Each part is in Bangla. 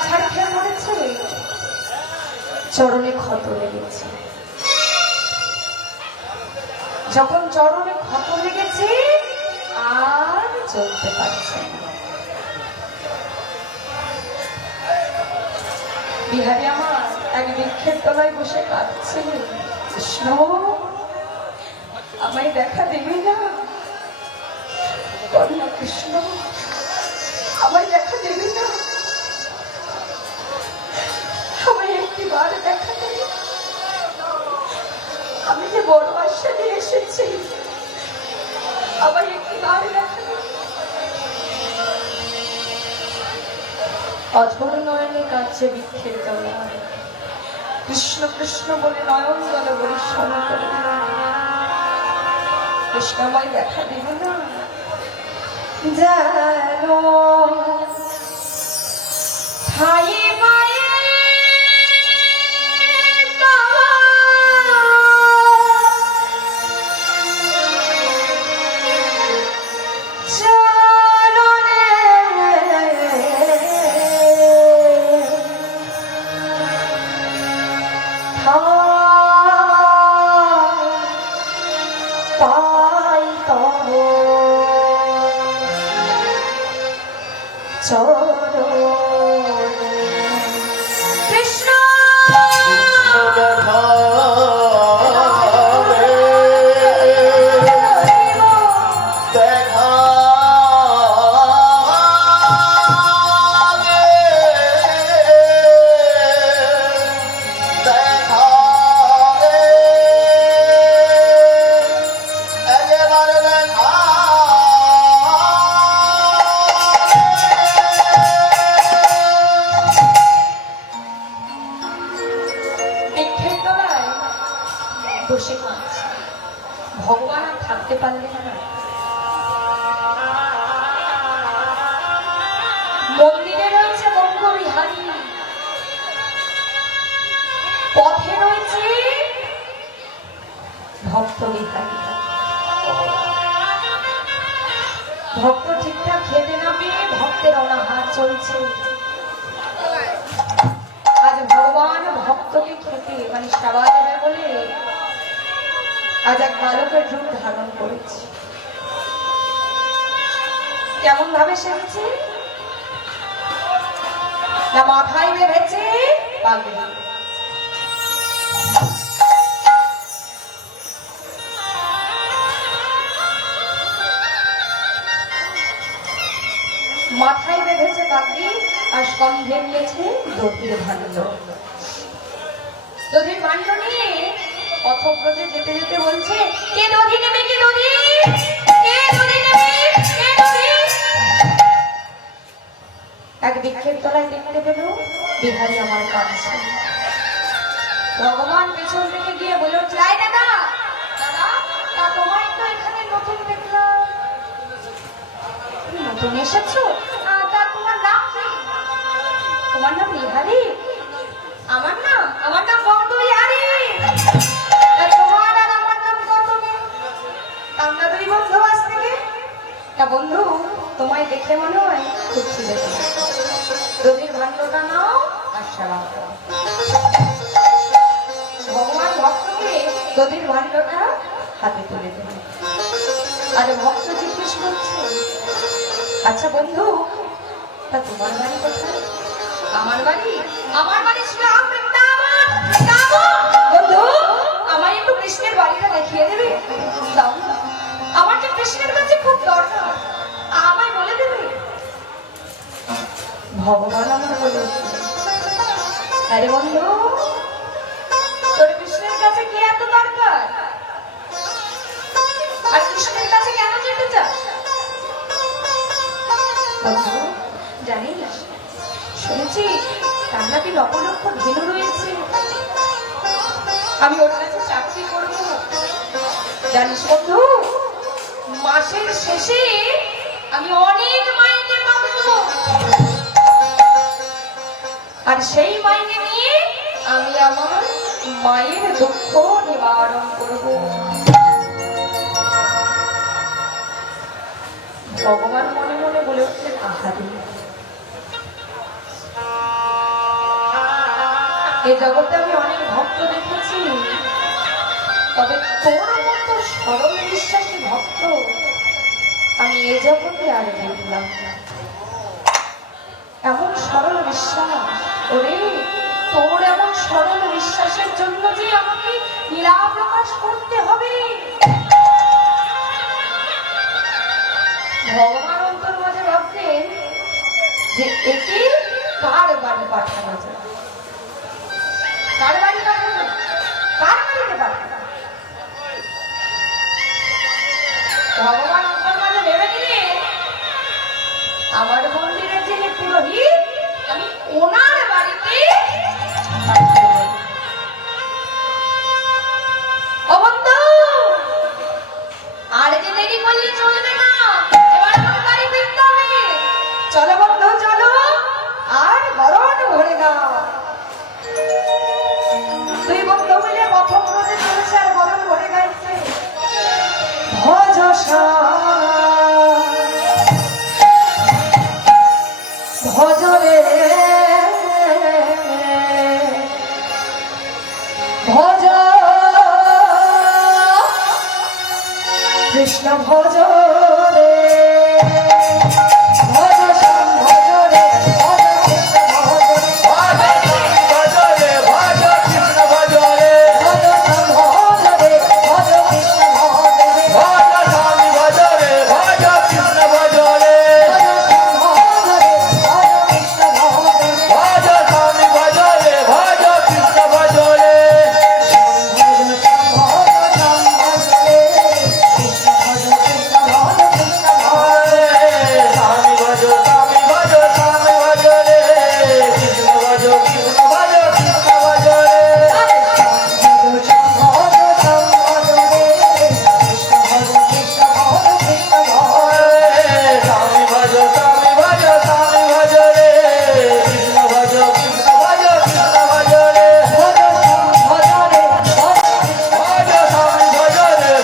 আছাড় খেয়ে পড়েছে, চরণে ক্ষত লেগেছে। যখন চরণে ক্ষত লেগেছে আর চলতে পারছে না। বিহারী আমার এক বৃক্ষের তলায় বসে কাঁদছে, কৃষ্ণ আমায় দেখা দেবে না? কৃষ্ণ আমায় দেখা দেবে না? আমায় একটিবার দেখা দেবে? আমি যে বড় আশা নিয়ে এসেছি, আমায় একটিবার দেখা দেবে? অঝোর নয়নে কাঁদছে বৃক্ষের তলায়, কৃষ্ণ কৃষ্ণ বলে নয়ন জল বরিশন করে। কৃষ্ণ আমায় দেখা দেবে না? জানো ঠাই মায়ে বসে কাঁদছে। ভগবান আর থাকতে পারলেন না। মন্দিরে রয়েছে বঙ্গবিহারী, পথে রয়েছে ভক্ত বিহারী। ভক্ত ঠিকঠাক খেতে না পেয়ে ভক্তের অনাহার চলছে। আজ ভগবান ভক্তকে খেতে মানে সেবা দেবে বলে আজ এক বালকের রূপ ধারণ করেছে। কেমন ভাবে সেরেছে না? মাথায় বেঁধেছে পাগড়ি, মাথায় বেঁধেছে পাগড়ি আর স্কন্ধে নিয়েছে দধির ভাণ্ড। দধির ভাণ্ড নিয়ে পথব্রজে যেতে যেতে বলছে, কে দধি নেবে? কে দধি? কে দধি নেবে? কে দধি? এক বৃক্ষের তলায় দেখতে পেল বিহারী আমার কাছে। ভগবান পেছন থেকে গিয়ে বলে উঠছে, আয় দাদা, দাদা তা তোমায় তো এখানে নতুন দেখলাম, নতুন এসেছো? তা তোমার নাম কি? তোমার নাম বিহারী? আমার নাম বঙ্গবিহারী। তোমার আর আমার নাম কত? আমরা দুই বন্ধু আজ থেকে। তা বন্ধু, তোমায় দেখে মনে হয় খুব ছিলে। দধির ভাণ্ডটা নাও আর সেবা করো। ভগবান ভক্তকে দধির ভাণ্ডটা হাতে তুলে দেবে। আরে ভক্ত জিজ্ঞেস করছে, আচ্ছা বন্ধু, তা তোমার বাড়ি কোথায়? আমার বাড়ি শ্রীরাম বৃন্দাবন। বন্ধু, আমায় একটু কৃষ্ণের বাড়িটা দেখিয়ে দেবে? দাও, আমার যে কৃষ্ণের কাছে খুব দরকার, আমায় বলে দেবে? ভগবান আমার বলে, আরে বন্ধু, তোর কৃষ্ণের কাছে কি এত দরকার? আর কৃষ্ণের কাছে কেন যেতে চাস? জানি না, শুনেছি তার নাকি লক্ষ লক্ষ ধেনু রয়েছে, আমি ওর কাছে চাকরি করব। জানিস বন্ধু, মাসের শেষে আমি অনেক মাইনে পাবো, আর সেই মাইনে নিয়ে আমি আমার মায়ের দুঃখ নিবারণ করব। ভগবান মনে মনে বলে উঠলেন, আহারে এই জগতে আমি অনেক ভক্ত দেখেছি, তবে তোর মতো সরল বিশ্বাসী ভক্ত আমি এই জগতে আর দেখলাম না। এমন সরল বিশ্বাস, ওরে তোর এমন সরল বিশ্বাসের জন্য যে আমাকে লীলা প্রকাশ করতে হবে। ভগবান অন্তর মাঝে ভাবতেন যে একে কার বাড়ি পাঠানো যায়, কার বাড়ি পাঠানো, কার বাড়িতে পাঠানো। ভগবান অন্তর মাঝে ভেবে নিলেন আমার মন্দিরের যিনি পুরোহিত আমি ওনার বাড়িতে আর যে দেরি করলে চলবে না, এবার আমার বাড়ি ফিরতে হবে। চলো বন্ধু চলো, আর বরণ ভরে দাও। দুই বন্ধু মিলে প্রথম রোজে চলেছে আর বরণ ভরে গাইছে ভজ ভজরে ভজ কৃষ্ণ ভজ রে ভজ শ্যাম ভজ রে ভজ কৃষ্ণ ভজ রে ভজ কৃষ্ণ ভজ রে ভজ শ্যাম ভজ রে ভজ কৃষ্ণ ভজ রে ভজ স্বামী ভজ রে ভজ কৃষ্ণ ভজ রে ভজ শ্যাম ভজ রে ভজ কৃষ্ণ ভজ রে ভজ স্বামী ভজ রে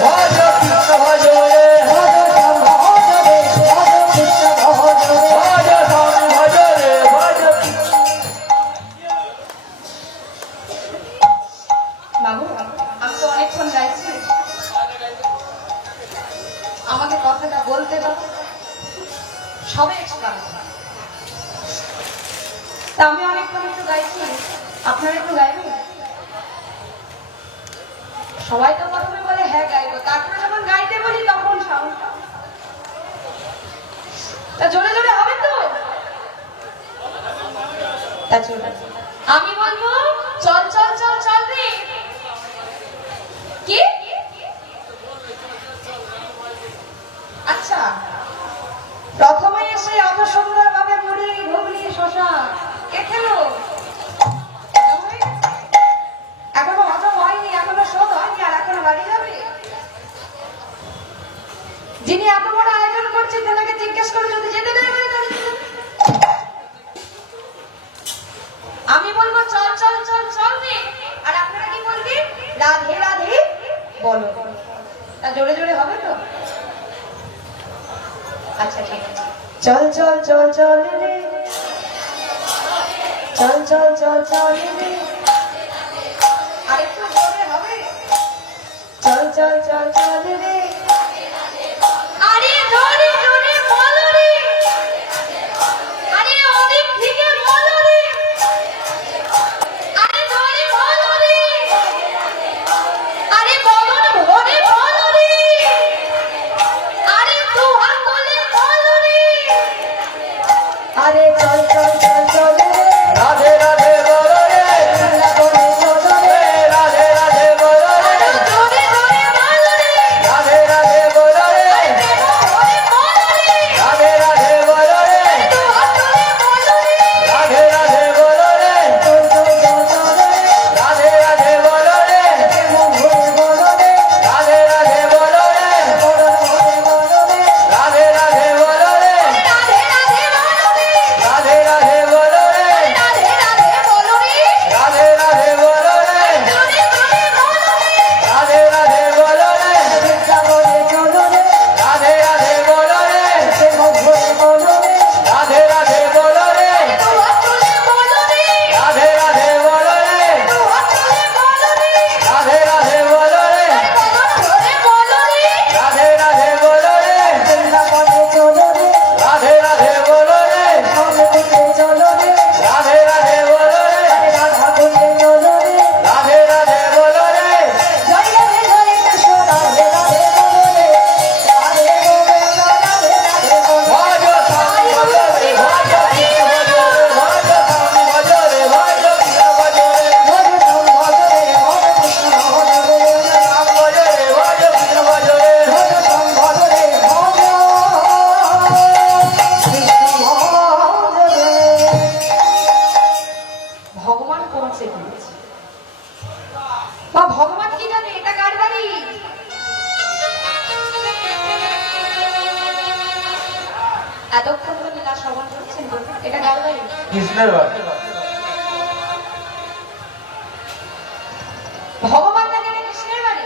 ভজ কৃষ্ণ ভজ রে আমাকে কথাটা বলতে দাও, সবাই তা আমি অনেকক্ষণ একটু গাইছি, আপনারা একটু গাইবেন? সবাই তো প্রথমে বলে হ্যাঁ গাইবো, তারপরে যখন গাইতে বলি তখন সাহস। তা জোরে জোরে হবে তো? তা চলে আমি বলবো চল চল চল চল রে। কি? আচ্ছা, প্রথমে এসে অত সুন্দর ভাবে মুড়ি ঘুগনি শশা কে খেলো? এখনো হজম হয়নি, এখনো শোধ হয়নি, আর এখনো বাড়ি যাবে? যিনি এত বড় আয়োজন করছে তেনাকে জিজ্ঞেস করে যদি যেতে দেয় আমি বলবো চল চল চল চল রে, আর আপনারা কি বলবেন? রাধে রাধে বলো। তা জোরে জোরে হবে তো? আচ্ছা ঠিক আছে, চল চল চল চল রে, চল চল চল চল রে, আরেকটু জোরে হবে, চল চল চল চল রে, আরে জোরে জোরে বলো রে, আরে ওদিক থেকে বলো রে, আরে জোরে বলো রে, আরে বলো না ভরে বলো রে, আরে তু হাত তুলে বলো রে, আরে চল চল চল চল রে, রাধে রাধে বলো রে, রাধে রাধে বলো রে, রাধে রাধে বলো রে, রাধে রাধে বলো রে, রাধে রাধে বলো রে, কৃষ্ণের বাড়ি। ভগবান জানে কৃষ্ণের বাড়ি,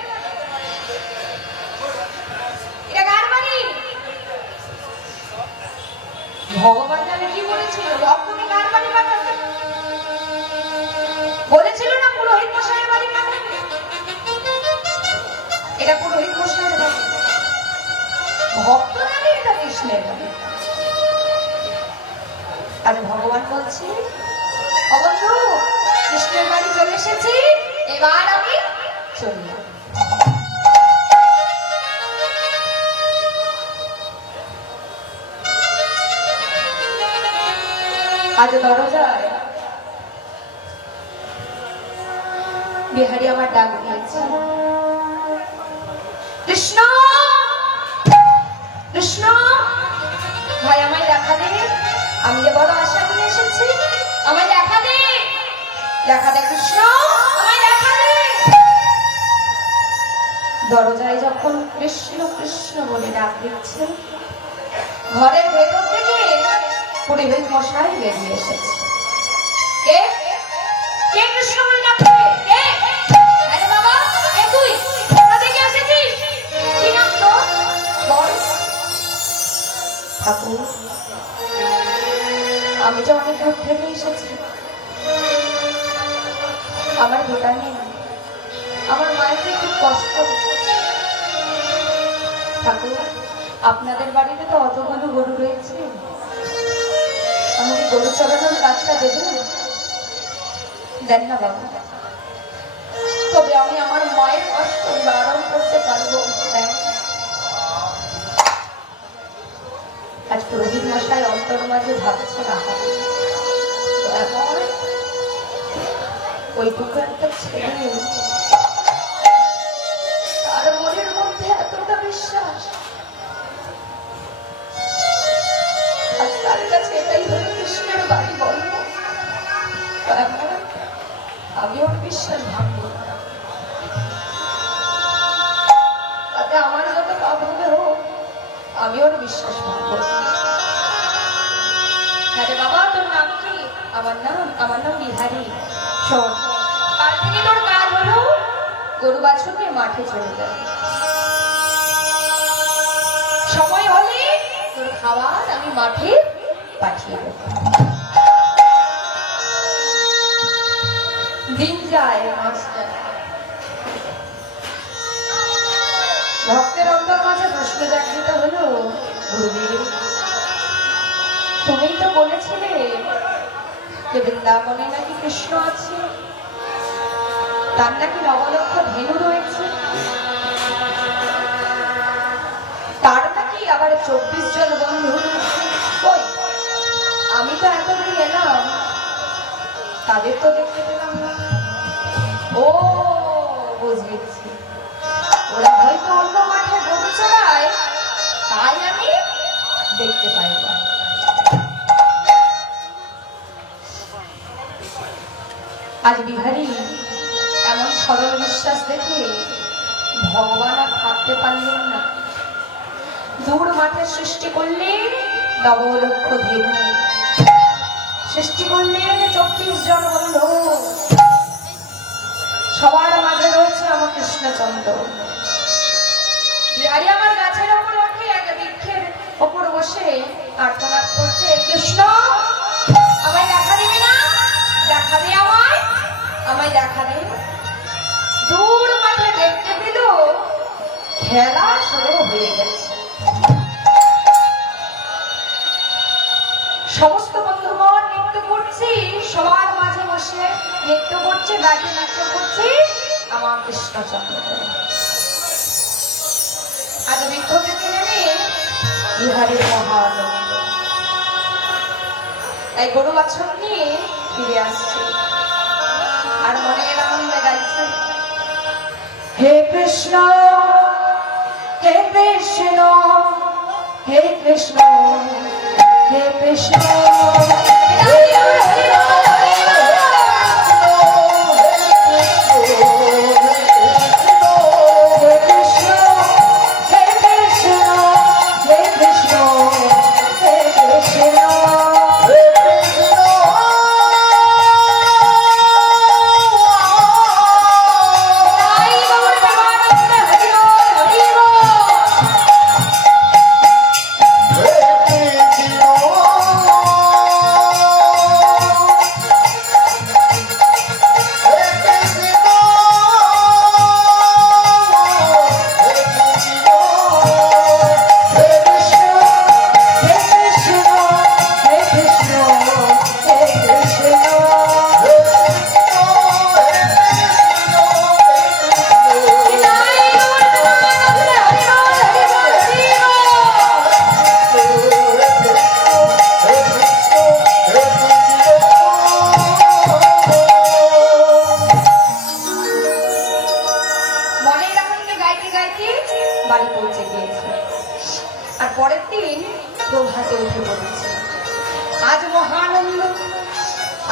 এটা কার বাড়ি? ভগবান জানে কি বলেছিল, ভক্তকে কার বাড়ি পাঠাবে বলেছিল না পুরোহিত মশাইয়ের বাড়ি পাঠাবে। এটা পুরোহিত মশাইয়ের বাড়ি, ভক্ত জানে এটা কৃষ্ণের বাড়ি। আর ভগবান বলছে অবন্ধু কৃষ্ণের বাড়ি চলে এসেছি, এবার আমি চলি। আজ দরজায় বিহারি আমার ডাক দিয়েছে, কৃষ্ণ কৃষ্ণ ভাই আমায় দেখা দে, আমি যে বড় আশা করে এসেছি, আমায় দেখা দে, দেখা দে কৃষ্ণ, আমায় দেখা দে। দরজায় যখন কৃষ্ণ কৃষ্ণ বলে ডাক দিচ্ছে, ঘরের ভেতর থেকে পুরোহিত মশাই বেরিয়ে এসেছে। কে কে কৃষ্ণ বলে ডাকবে? কে? আরে বাবা কে তুই? কোথা থেকে এসেছিস? কি নাম তোর? বল। ঠাকুর আমি যে অনেক দূর থেকে এসেছি, আমার ভোটা নেই, আমার মায়ের খুব কষ্ট। ঠাকুর আপনাদের বাড়িতে তো অতগুলো গরু রয়েছে, আমাকে গরু চড়ানোর কাজটা দেবেন? দেন না বাবু, তবে আমি আমার মায়ের কষ্ট বারণ করতে পারবো। আজ পুরোহিত মশাই অন্তর মাঝে ভাবছে না এখন ওইটুকু একটা ছেলে, তার মনের মধ্যে এতটা বিশ্বাস, আজ তার কাছে এটাই হলো কৃষ্ণের বাড়ি বলবো, আমি ওর বিশ্বাস ভাববো না। তাতে আমার যত পাপ হবে হোক, আমি ওর বিশ্বাস ভাববো না। আরে বাবা তোর নাম কি? আমার নাম বিহারি। শোন, কাল থেকে তোর কাজ হলো গরু বাছুর নিয়ে মাঠে চলে যাবে, সময় হলে তোর খাবার আমি মাঠে পাঠিয়ে দেব। দিন যায় মাস যায়, ভক্তের অন্তর মাঝে প্রশ্ন জাগৃত হলো, গুরুদেব তুমিই তো বলেছিলে যে বৃন্দাবনে নাকি কৃষ্ণ আছে, তার নাকি নবলক্ষ ধেনু রয়েছে, তার নাকি আবার 24 জন বন্ধু। কই আমি তো এতদিন এলাম, তাদের তো দেখতে পেলাম না। ও বুঝেছি, ওরা হয়তো অন্য মাঠে গরু চড়ায়, তাই আমি দেখতে পাই না। আজ বিহারি এমন সরল বিশ্বাস দেখে ভগবান আর থাকতে পারলেন না, দূর মাঠে সৃষ্টি করলেন নবলক্ষ ধেনু, সৃষ্টি করলেন 24 জন বন্ধু, সবার মাঝে রয়েছে আমার কৃষ্ণচন্দ্র। বিহারি আমার গাছের ওপর ওঠে, এক বৃক্ষের ওপর বসে আর্তনাদ করছে, কৃষ্ণ আমায় দেখা দিবি না? দেখা দে আমায়, আমায় দেখা দে। দূর মাঠে দেখতে পেল খেলা শুরু হয়ে গেছে, সমস্ত বন্ধুগণ নৃত্য করছি, সবার মাঝে বসে নৃত্য করছে, দাঁড়িয়ে নৃত্য করছি আমার কৃষ্ণচন্দ্র। আজ বৃক্ষ থেকে নেমে বিহারের মহানন্দ, তাই গরু বাছুর নিয়ে ফিরে আসছে আর মনের আনন্দে গাইছে, হে কৃষ্ণ হে কৃষ্ণ হে কৃষ্ণ হে কৃষ্ণ।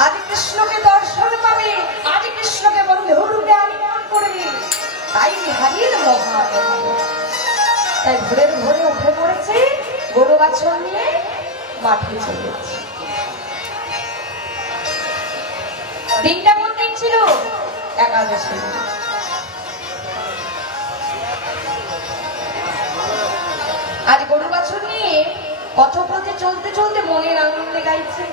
আজ কৃষ্ণকে দর্শন পাবে, আজ কৃষ্ণকে বন্ধু রূপে আলিঙ্গন করবে, তাই বিহারীর মহানন্দ। তাই ভোরের ভোরে উঠে পড়েছে, গরু বাছুর নিয়ে মাঠে চলেছে। দিনটা কোন দিন ছিল? একাদশী। আজ গরু বাছুর নিয়ে পথপথে চলতে চলতে মনের আনন্দে গাইছে,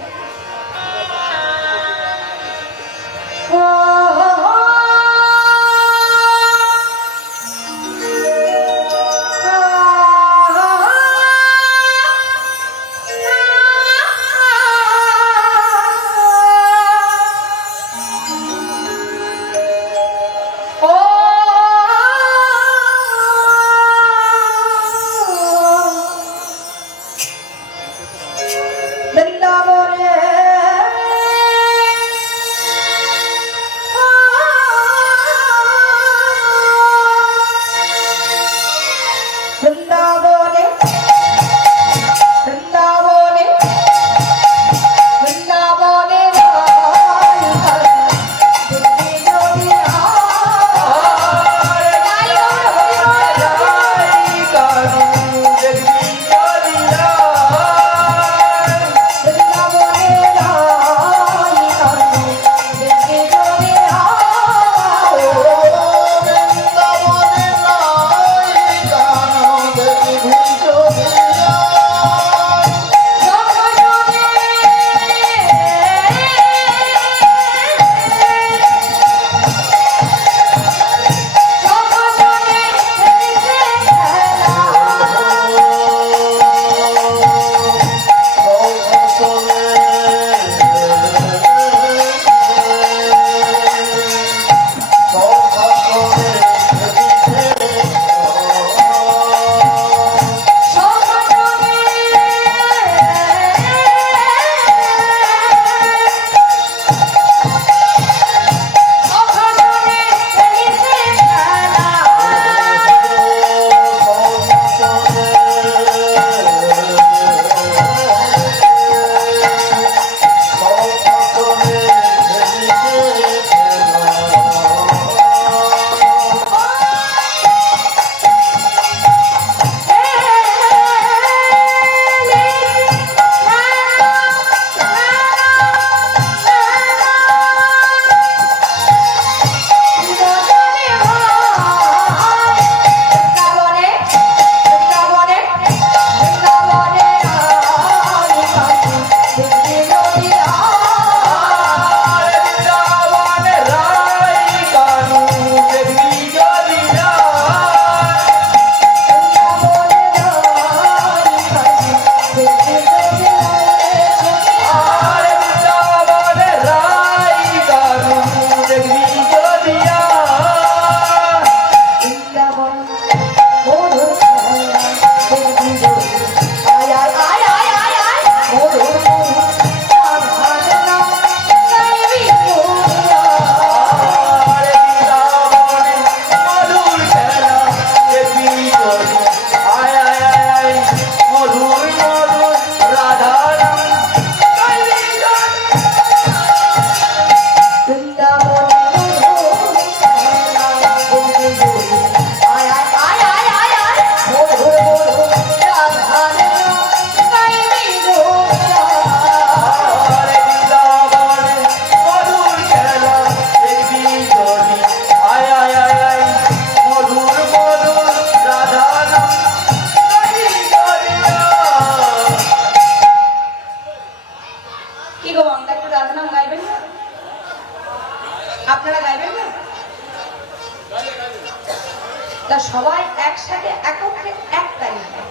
তা সবাই একসাথে একত্রে এক তারিখে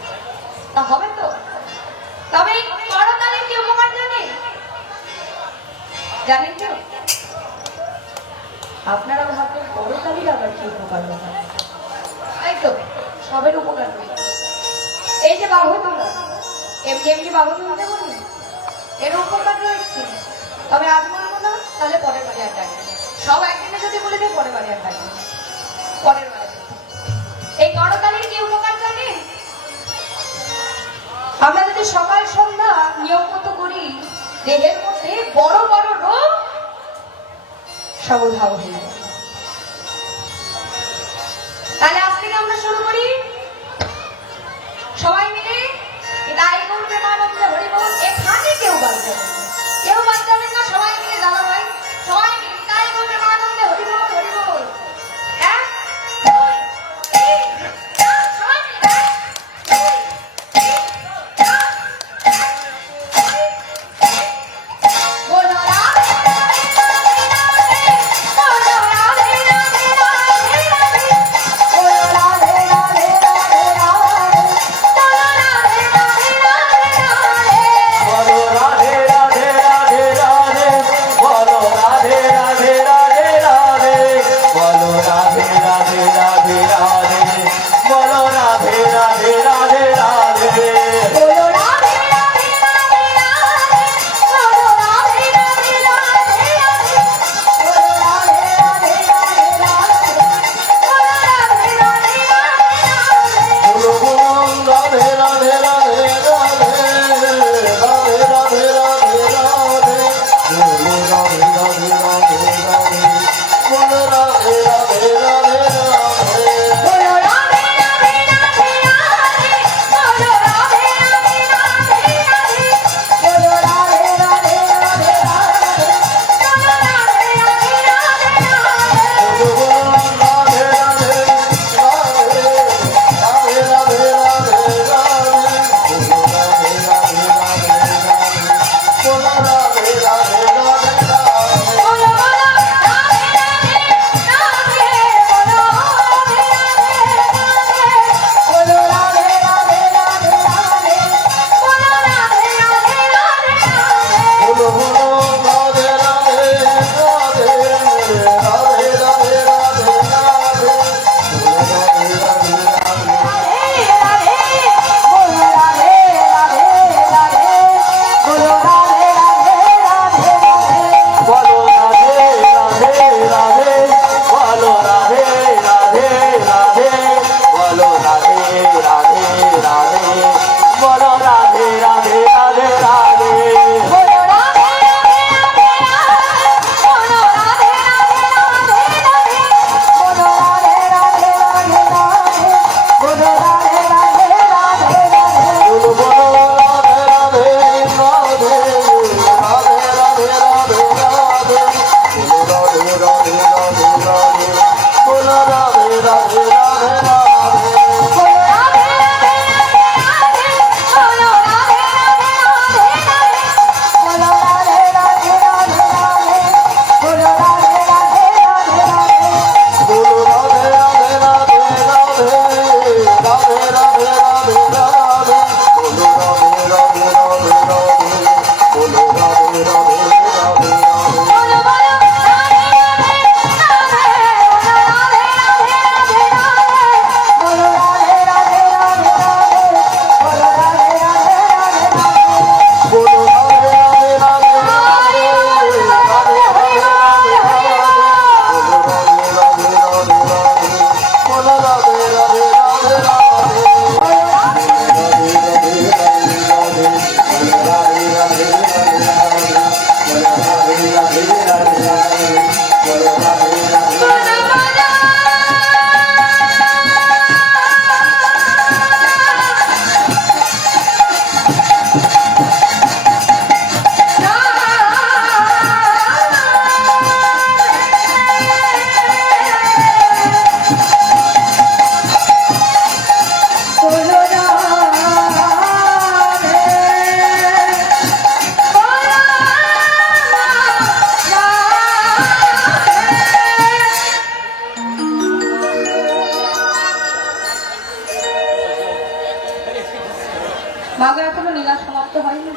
তা হবে তো? তবে করতালি কি উপকার জানেন? জানেন তো? আপনারা ভাববেন করতালির আবার কি উপকার হবে? তাই তো, সবের উপকার নেই। এই যে বাহু তোলা, এমনি এমনি বাহু তুলতে বলি, এর উপকার রয়েছে। তবে আজ বলবো না, তাহলে পরের বারে আর ডাকবে। সব একদিনে যদি বলে দেয় পরের বারে আর ডাকবে, পরের বারে। এই করতালির কি উপকার জানে? আমরা যদি সকাল সন্ধ্যা নিয়ম মতো করি, দেহের মধ্যে বড় বড় রোগ সবলভাব হয়ে যায়। তাহলে আজ থেকে আমরা শুরু করি সবাই মিলে গায়ে গৌর প্রেমানন্দে হরি বল। এখানে কেউ বাদ যাবেন না, কেউ বাদ যাবেন না, সবাই মিলে দাদা ভাই সবাই মিলে গায়ে গৌর প্রেমানন্দে হরি বল হরি বল। এক দুই তিন চার সবাই মিলে মাগো এখনো লীলা সমাপ্ত হয়নি,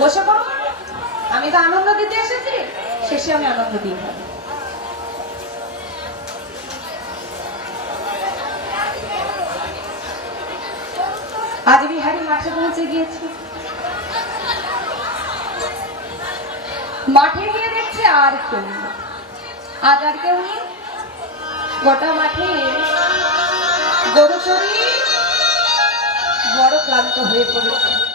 বসে পড়ো। আমি তো আনন্দ দিতে এসেছি, শেষে আমি আনন্দ দিয়ে থাকি। আজ বিহারি মাঠে পৌঁছে গিয়েছে, মাঠে গিয়ে দেখছে আর কেউ নেই। আজ আর কেউ নেই, গোটা মাঠে গরু চড়িয়ে বড় ক্লান্ত হয়ে পড়েছে।